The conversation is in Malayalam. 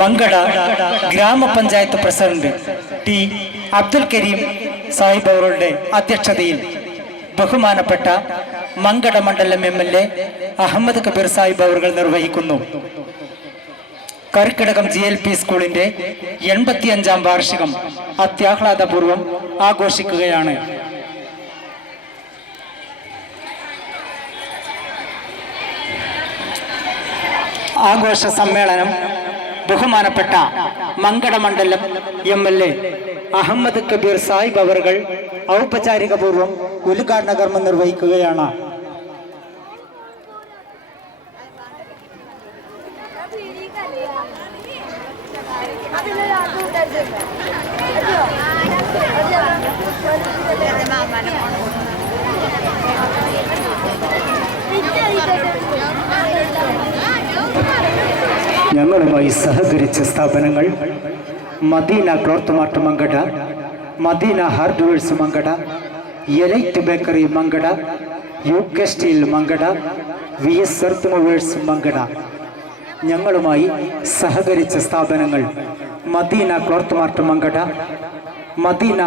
മങ്കട ഗ്രാമപഞ്ചായത്ത് പ്രസിഡന്റ് ടി അബ്ദുൽ കരീം സാഹിബ് അവരുടെ അധ്യക്ഷതയിൽ ബഹുമാനപ്പെട്ട മങ്കട മണ്ഡലം M L A Ahmed Kabir Sahib അവർ നിർവഹിക്കുന്നു. കർക്കിടകം ജി എൽ പി സ്കൂളിന്റെ എൺപത്തിയഞ്ചാം വാർഷികം അത്യാഹ്ലാദപൂർവം ആഘോഷിക്കുകയാണ്. ആഘോഷ സമ്മേളനം ബഹുമാനപ്പെട്ട മങ്കടമണ്ഡലം M L A Ahmed Kabir Sahib അവർകൾ ഔപചാരികപൂർവം ഉദ്ഘാടന കർമ്മം നിർവഹിക്കുകയാണ്. ഞങ്ങളുമായി സഹകരിച്ച സ്ഥാപനങ്ങൾ Madina cloth mart Mankada Madina hardwares Mankada elite bakery Mankada U K steel Mankada V S earth movers Mankada. ഞങ്ങളുമായി സഹകരിച്ച സ്ഥാപനങ്ങൾ Madina cloth mart Mankada Medina